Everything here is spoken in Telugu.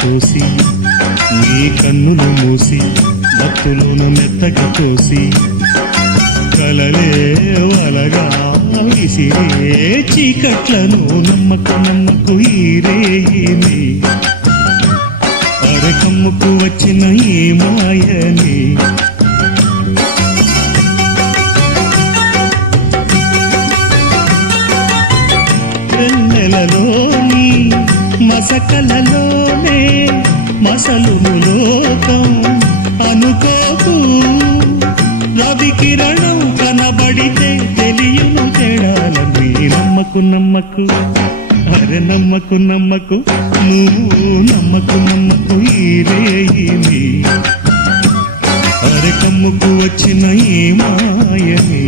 తోసి నీ కన్నులు మూసి భక్తులను మెత్తగా తోసి కలలే వలగా విసిరే చీకట్లను నమ్మకు నమ్మకు ఈరేని అరకమ్ముకు వచ్చిన ఈ మాయని వెన్నెలలోని మసకలలోనే మసలును లోకం అనుకోకు రవి కిరణం కనబడితే తెలియను తేడాలని నమ్మకు నమ్మకు అరే నమ్మకు నమ్మకు నువ్వు నమ్మకు నమ్మకు ఈరేని అరే కమ్ముకు వచ్చిన ఈ మాయని